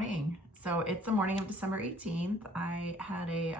morning. So it's the morning of December 18th. I had a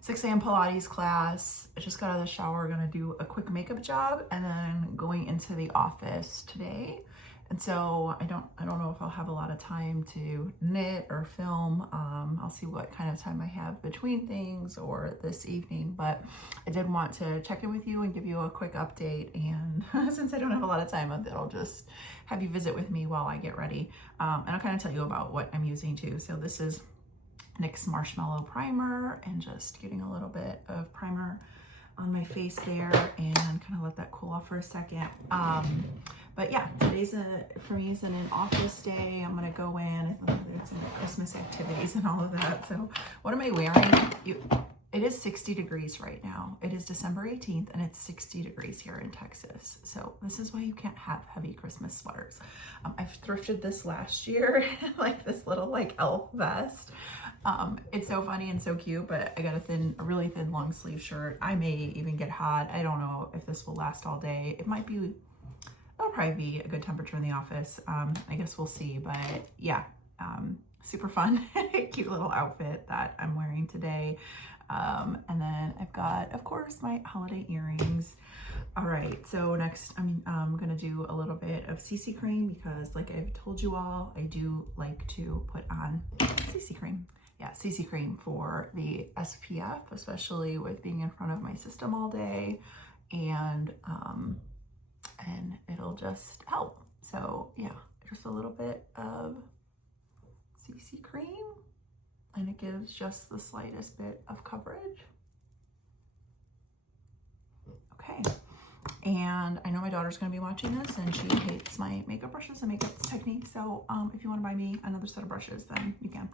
6 a.m. Pilates class. I just got out of the shower, gonna do a quick makeup job, and then going into the office today. And so I don't know if I'll have a lot of time to knit or film. I'll see what kind of time I have between things or this evening, but I did want to check in with you and give you a quick update. And since I don't have a lot of time, I'll just have you visit with me while I get ready. And I'll kind of tell you about what I'm using too. So this is NYX Marshmallow Primer, and just getting a little bit of primer on my face there and kind of let that cool off for a second. But yeah, today's for me is an office day. I'm gonna go in. It's in the Christmas activities and all of that. So what am I wearing? It is 60 degrees right now. It is December 18th and it's 60 degrees here in Texas. So this is why you can't have heavy Christmas sweaters. I've thrifted this last year, like this little elf vest. It's so funny and so cute, but I got a really thin long sleeve shirt. I may even get hot. I don't know if this will last all day. It'll probably be a good temperature in the office. I guess we'll see, but yeah, super fun, cute little outfit that I'm wearing today. And then I've got, of course, my holiday earrings. All right, so next I'm gonna do a little bit of CC cream because, like I've told you all, I do like to put on CC cream. Yeah, CC cream for the SPF, especially with being in front of my system all day, and it'll just help. So yeah, just a little bit of CC cream, and it gives just the slightest bit of coverage. Okay, and I know my daughter's gonna be watching this and she hates my makeup brushes and makeup techniques, so if you want to buy me another set of brushes, then you can.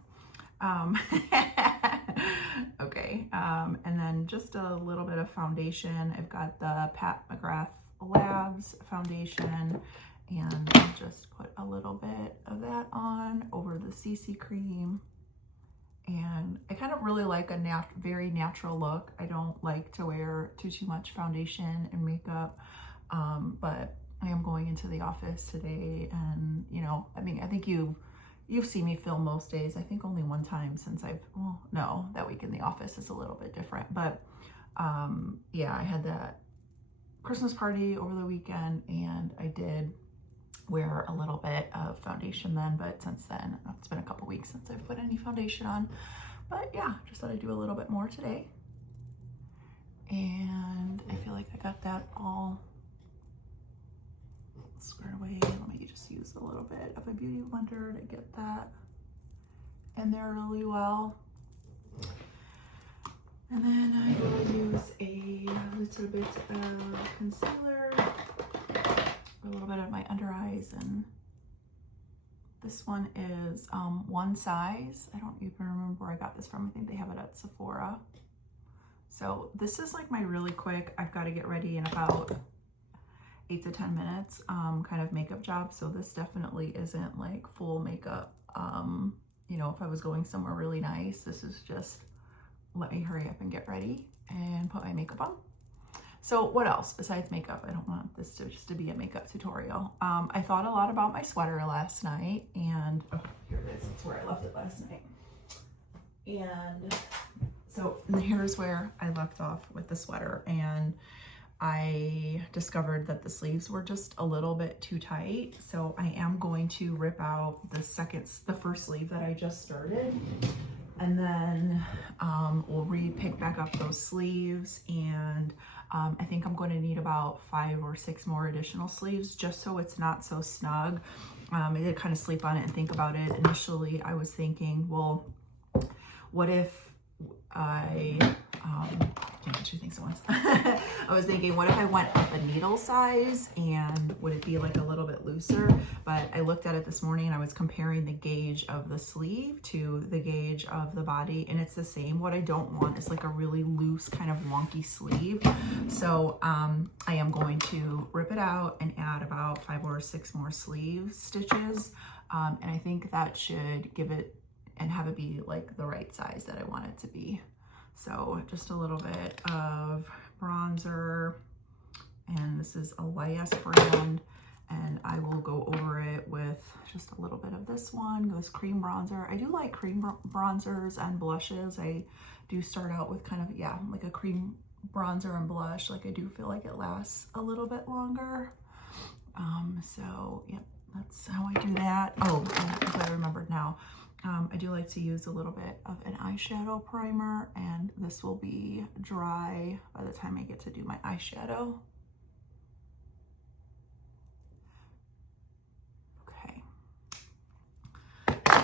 Okay, and then just a little bit of foundation. I've got the Pat McGrath Labs foundation, and I'll just put a little bit of that on over the CC cream. And I kind of really like a very natural look. I don't like to wear too much foundation and makeup, but I am going into the office today, and I think you've seen me film most days. I think only one time since that week in the office is a little bit different, but yeah, I had that Christmas party over the weekend and I did wear a little bit of foundation then, but since then it's been a couple weeks since I've put any foundation on. But yeah, just thought I'd do a little bit more today, and I feel like I got that all squared away. Let me just use a little bit of a beauty blender to get that in there really well. And then I will use a little bit of concealer, a little bit of my under eyes, and this one is one size. I don't even remember where I got this from. I think they have it at Sephora. So this is like my really quick, I've got to get ready in about 8 to 10 minutes kind of makeup job. So this definitely isn't like full makeup. If I was going somewhere really nice, this is just let me hurry up and get ready and put my makeup on. So what else besides makeup? I don't want this to just to be a makeup tutorial. I thought a lot about my sweater last night, and here it is. It's where I left it last night. And so here's where I left off with the sweater, and I discovered that the sleeves were just a little bit too tight. So I am going to rip out the first sleeve that I just started, and then we'll pick back up those sleeves, and I think I'm going to need about 5 or 6 more additional sleeves just so it's not so snug. I did kind of sleep on it and think about it. Initially, I was thinking, well, what if I can't do 2 things at once. I was thinking, what if I went up a needle size, and would it be like a little bit looser? But I looked at it this morning and I was comparing the gauge of the sleeve to the gauge of the body, and it's the same. What I don't want is like a really loose kind of wonky sleeve. So I am going to rip it out and add about 5 or 6 more sleeve stitches. And I think that should give it and have it be like the right size that I want it to be. So just a little bit of bronzer, and this is a YS brand. and I will go over it with just a little bit of this one, this cream bronzer. I do like cream bronzers and blushes. I do start out with kind of, yeah, like a cream bronzer and blush. Like I do feel like it lasts a little bit longer. So yeah, that's how I do that. Oh, and I remembered now. I do like to use a little bit of an eyeshadow primer, and this will be dry by the time I get to do my eyeshadow. Okay.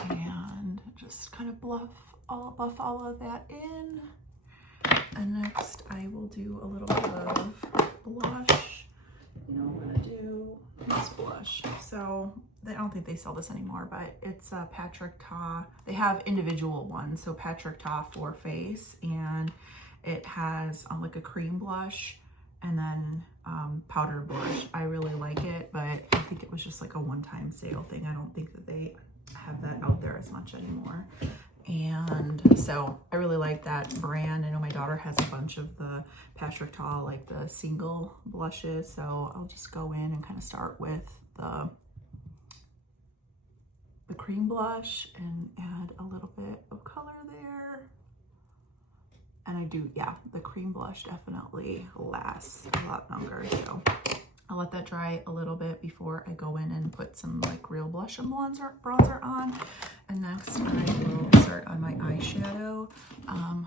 And just kind of buff all of that in. And next I will do a little bit of blush. You know, I'm gonna do this blush. So I don't think they sell this anymore, but it's a Patrick Ta. They have individual ones. So Patrick Ta for face, and it has like a cream blush and then powder blush. I really like it, but I think it was just like a one-time sale thing. I don't think that they have that out there as much anymore. And so I really like that brand. I know my daughter has a bunch of the Patrick Ta, like the single blushes. So I'll just go in and kind of start with the cream blush and add a little bit of color there. And I do, yeah, the cream blush definitely lasts a lot longer. So I'll let that dry a little bit before I go in and put some like real blush and bronzer on. And next I will start on my eyeshadow. I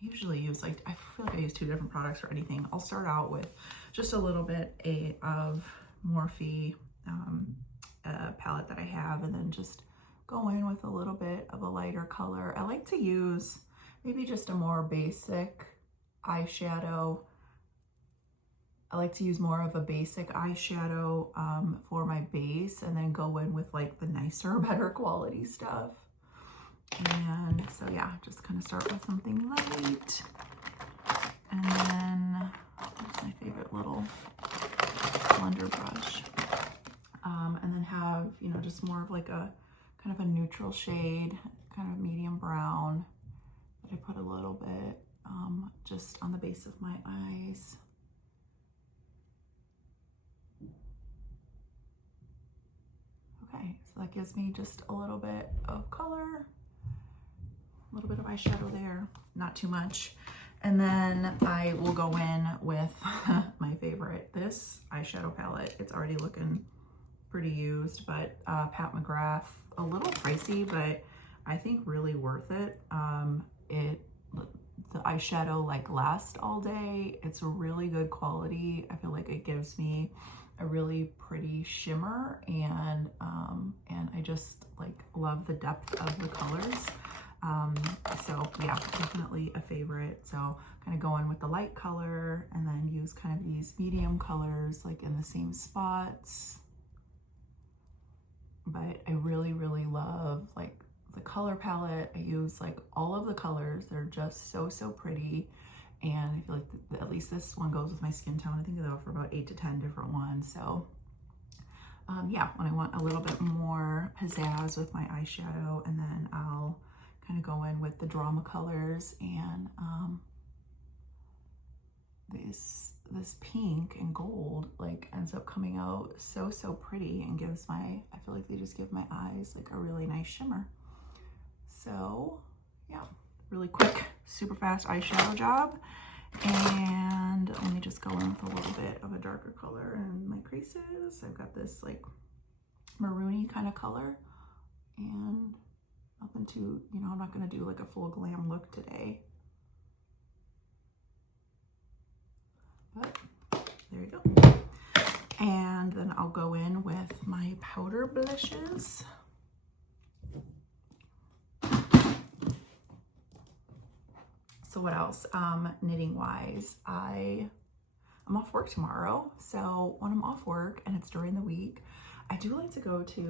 usually use like, I feel like I use 2 different products for anything. I'll start out with just a little bit of Morphe palette that I have, and then just go in with a little bit of a lighter color. I like to use maybe just a more basic eyeshadow. I like to use more of a basic eyeshadow for my base, and then go in with like the nicer, better quality stuff. And so yeah, just kind of start with something light. And then here's my favorite little blender brush. And then have, you know, just more of like a kind of a neutral shade, kind of medium brown, that I put a little bit just on the base of my eyes. Okay, so that gives me just a little bit of color, a little bit of eyeshadow there, not too much. And then I will go in with my favorite, this eyeshadow palette. It's already looking pretty used, but Pat McGrath, a little pricey, but I think really worth it. The eyeshadow like lasts all day. It's a really good quality. I feel like it gives me a really pretty shimmer, and I just like love the depth of the colors. So yeah, definitely a favorite. So kind of go in with the light color, and then use kind of these medium colors like in the same spots. But I really, really love like the color palette. I use like all of the colors. They're just so pretty. And I feel like at least this one goes with my skin tone. I think they offer about 8 to 10 different ones. So yeah, when I want a little bit more pizzazz with my eyeshadow, and then I'll kind of go in with the drama colors, and this pink and gold like ends up coming out so pretty, and gives my, I feel like they just give my eyes like a really nice shimmer. So yeah, really quick, super fast eyeshadow job. And let me just go in with a little bit of a darker color in my creases. I've got this like maroony kind of color, and nothing too, you know, I'm not going to do like a full glam look today. But there you go. And then I'll go in with my powder blushes. So what else? Knitting wise, I'm off work tomorrow. So when I'm off work and it's during the week, I do like to go to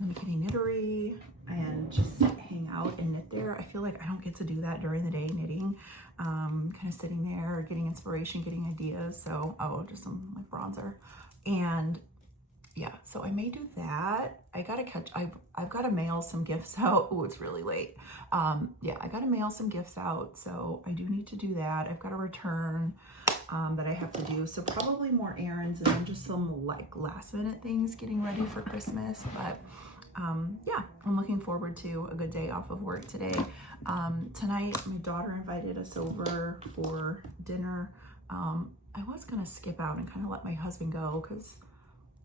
the McKinney Knittery and just hang out and knit there. I feel like I don't get to do that during the day knitting, kind of sitting there, getting inspiration, getting ideas. So, oh, just some like bronzer. And yeah, so I may do that. I gotta I've got to mail some gifts out. Oh, it's really late. Yeah, I gotta mail some gifts out. So I do need to do that. I've got to return that I have to do. So probably more errands and then just some like last minute things getting ready for Christmas. But yeah, I'm looking forward to a good day off of work today. Tonight, my daughter invited us over for dinner. I was gonna skip out and kind of let my husband go because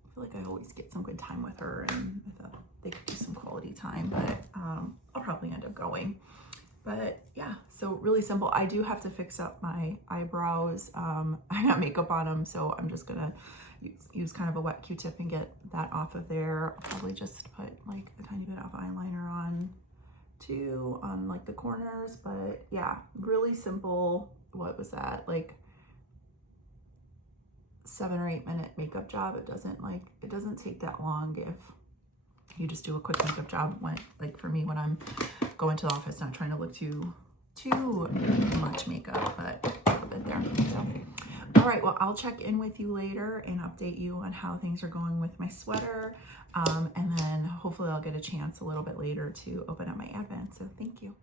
I feel like I always get some good time with her and I thought they could do some quality time, but I'll probably end up going. But yeah, so really simple. I do have to fix up my eyebrows. I got makeup on them, so I'm just gonna use kind of a wet Q-tip and get that off of there. I'll probably just put like a tiny bit of eyeliner on too, on like the corners. But yeah, really simple. What was that? Like 7 or 8 minute makeup job. It doesn't take that long if you just do a quick makeup job when, like for me, when I'm going to the office, not trying to look too much makeup, but a little bit there. So, all right, well, I'll check in with you later and update you on how things are going with my sweater. And then hopefully I'll get a chance a little bit later to open up my advent. So thank you.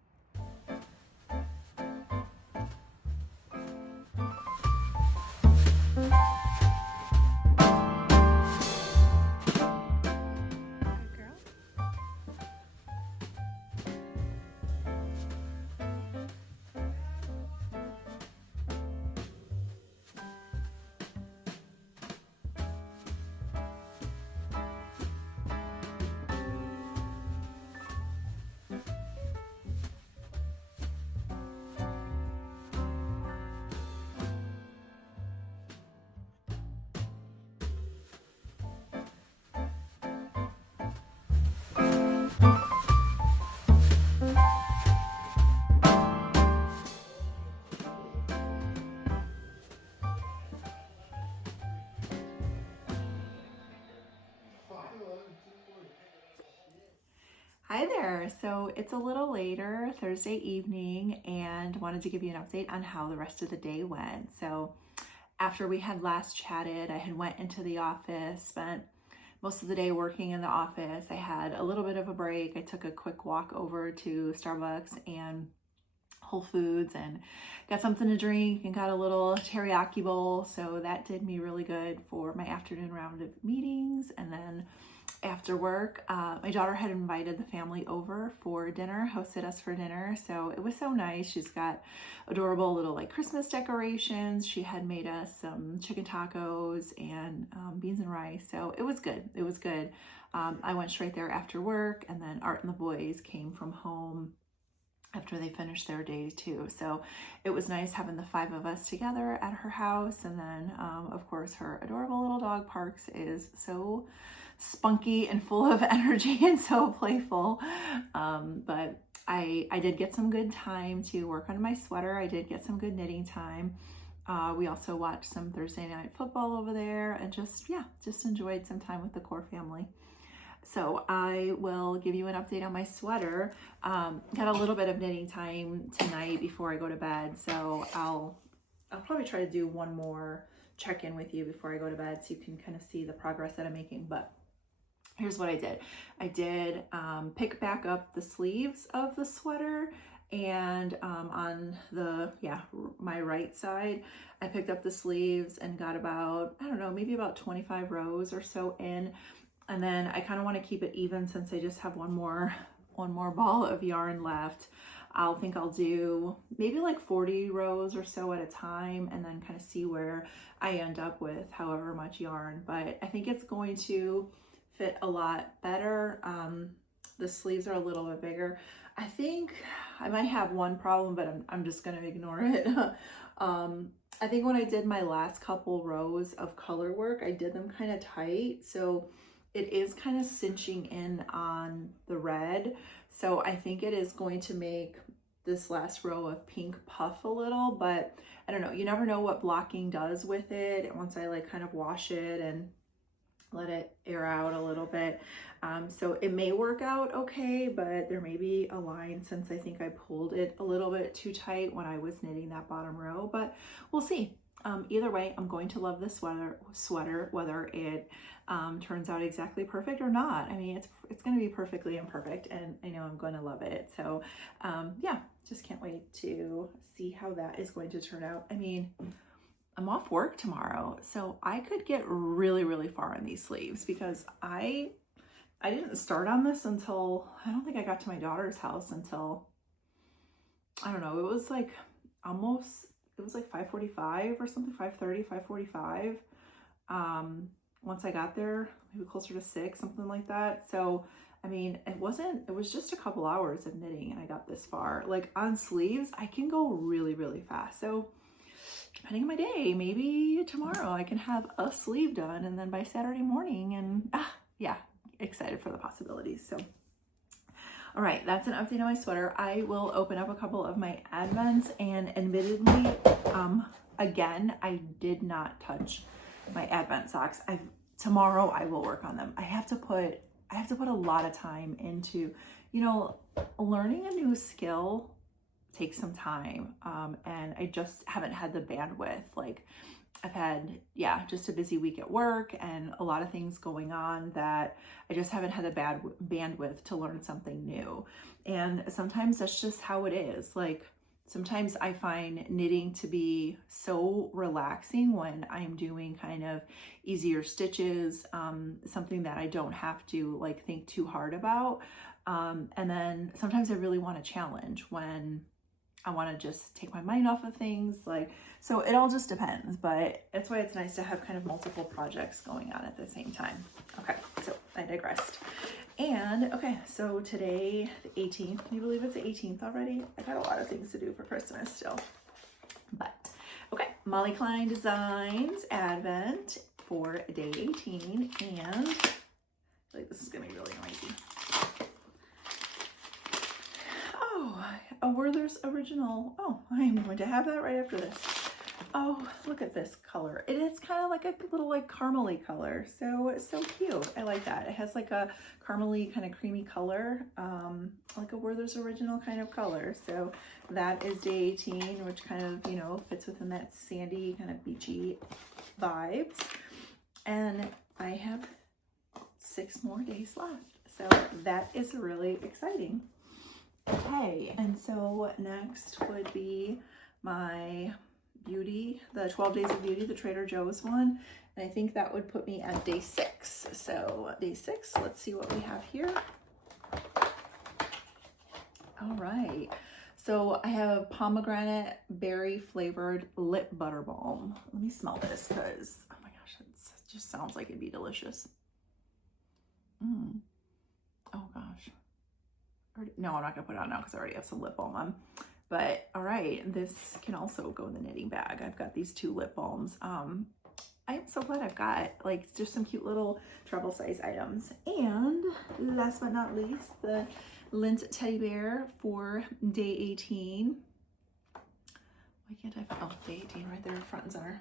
Hi there. So it's a little later, Thursday evening, and wanted to give you an update on how the rest of the day went. So after we had last chatted, I had went into the office, spent most of the day working in the office. I had a little bit of a break. I took a quick walk over to Starbucks and Whole Foods and got something to drink and got a little teriyaki bowl. So that did me really good for my afternoon round of meetings. And then after work, my daughter had invited the family over for dinner, hosted us for dinner. So it was so nice. She's got adorable little like Christmas decorations. She had made us some chicken tacos and beans and rice. So it was good. It was good. I went straight there after work, and then Art and the boys came from home after they finished their day too. So it was nice having the 5 of us together at her house. And then of course her adorable little dog Parks is so spunky and full of energy and so playful. But I did get some good time to work on my sweater. I did get some good knitting time. We also watched some Thursday night football over there and just enjoyed some time with the core family. So I will give you an update on my sweater. Got a little bit of knitting time tonight before I go to bed. So I'll probably try to do one more check-in with you before I go to bed so you can kind of see the progress that I'm making. But here's what I did. I did pick back up the sleeves of the sweater, and on the, my right side, I picked up the sleeves and got about, I don't know, maybe about 25 rows or so in. And then I kind of want to keep it even since I just have one more ball of yarn left. I'll do maybe like 40 rows or so at a time, and then kind of see where I end up with however much yarn. But I think it's going to fit a lot better. The sleeves are a little bit bigger. I think I might have one problem, but I'm just going to ignore it. I think when I did my last couple rows of color work, I did them kind of tight. So it is kind of cinching in on the red. So I think it is going to make this last row of pink puff a little, but I don't know. You never know what blocking does with it once I like kind of wash it and let it air out a little bit. So it may work out okay, but there may be a line since I think I pulled it a little bit too tight when I was knitting that bottom row, but we'll see. Either way, I'm going to love this sweater, whether it turns out exactly perfect or not. I mean, it's going to be perfectly imperfect, and I know I'm going to love it. So yeah, just can't wait to see how that is going to turn out. I mean, I'm off work tomorrow, so I could get really, really far in these sleeves because I didn't start on this until, I don't think I got to my daughter's house until, I don't know, it was like almost, it was like 5:45 or something, 5:30, 5:45. Once I got there, maybe closer to 6, something like that. So, I mean, it was just a couple hours of knitting and I got this far. Like on sleeves, I can go really, really fast. So depending on my day, maybe tomorrow I can have a sleeve done and then by Saturday morning, and yeah, excited for the possibilities. So, all right, that's an update on my sweater. I will open up a couple of my advents, and admittedly, again, I did not touch my advent socks. Tomorrow I will work on them. I have to put a lot of time into, learning a new skill takes some time. And I just haven't had the bandwidth. Like I've had, just a busy week at work and a lot of things going on that I just haven't had the bandwidth to learn something new. And sometimes that's just how it is. Like sometimes I find knitting to be so relaxing when I'm doing kind of easier stitches, something that I don't have to like think too hard about. And then sometimes I really want a challenge when I want to just take my mind off of things. So it all just depends, but that's why it's nice to have kind of multiple projects going on at the same time. Okay, so I digressed. And okay, so today, the 18th, can you believe it's the 18th already? I got a lot of things to do for Christmas still. But okay, Molly Klein Designs Advent for day 18, and I feel like this is gonna be really noisy. Oh, a Werther's Original. Oh, I am going to have that right after this. Oh, look at this color. It is kind of like a little like caramely color. So it's so cute. I like that. It has like a caramely kind of creamy color, like a Werther's Original kind of color. So that is day 18, which kind of, fits within that sandy kind of beachy vibes. And I have 6 more days left. So that is really exciting. Okay, and so next would be my beauty, the 12 Days of Beauty, the Trader Joe's one. And I think that would put me at day 6. So day 6, let's see what we have here. All right, so I have pomegranate berry flavored lip butter balm. Let me smell this because, oh my gosh, it just sounds like it'd be delicious. Oh gosh. No, I'm not gonna put it on now because I already have some lip balm on. But all right, this can also go in the knitting bag. I've got these 2 lip balms. I am so glad I've got like just some cute little travel size items. And last but not least, the lint teddy bear for day 18. Why can't I find, oh, day 18 right there, front and center.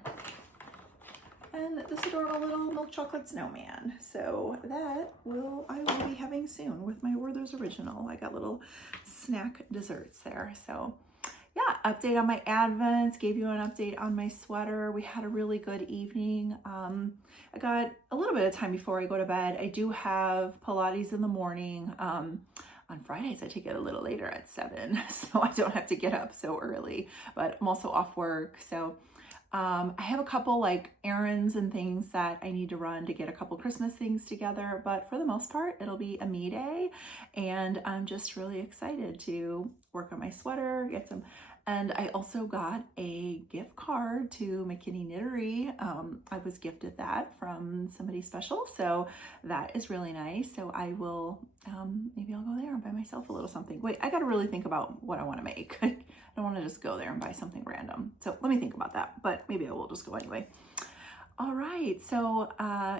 And this adorable little milk chocolate snowman. So that I will be having soon with my Werther's Original. I got little snack desserts there. So yeah, update on my advents, gave you an update on my sweater. We had a really good evening. I got a little bit of time before I go to bed. I do have Pilates in the morning. On Fridays, I take it a little later at 7, so I don't have to get up so early, but I'm also off work. So I have a couple like errands and things that I need to run to get a couple Christmas things together, but for the most part, it'll be a me day. And I'm just really excited to work on my sweater, and I also got a gift card to McKinney Knittery. I was gifted that from somebody special, so that is really nice. So I will, maybe I'll go there and buy myself a little something. Wait, I got to really think about what I want to make. I don't want to just go there and buy something random. So let me think about that, but maybe I will just go anyway. All right, so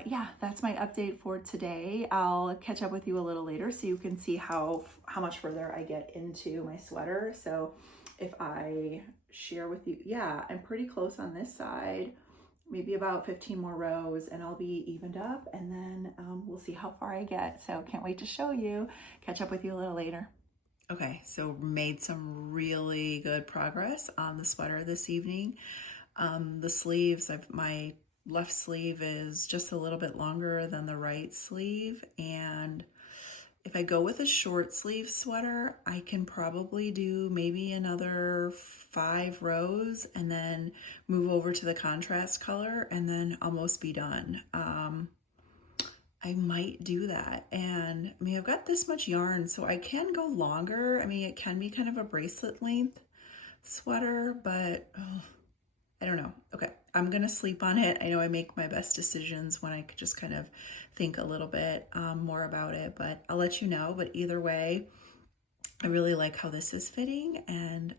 yeah, that's my update for today. I'll catch up with you a little later so you can see how much further I get into my sweater. So if I share with you, yeah, I'm pretty close on this side, maybe about 15 more rows and I'll be evened up, and then we'll see how far I get. So can't wait to show you. Catch up with you a little later. Okay, so made some really good progress on the sweater this evening. The sleeves, my left sleeve is just a little bit longer than the right sleeve, and if I go with a short sleeve sweater, I can probably do maybe another 5 rows and then move over to the contrast color and then almost be done. I might do that. And I mean, I've got this much yarn, so I can go longer. I mean, it can be kind of a bracelet length sweater, but I don't know. Okay, I'm gonna sleep on it. I know I make my best decisions when I could just kind of think a little bit more about it, but I'll let you know. But either way, I really like how this is fitting, and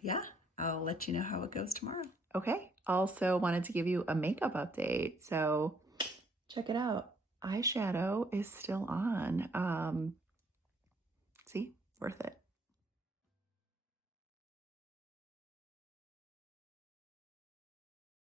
yeah, I'll let you know how it goes tomorrow. Okay, also wanted to give you a makeup update. So check it out. Eyeshadow is still on. See, worth it.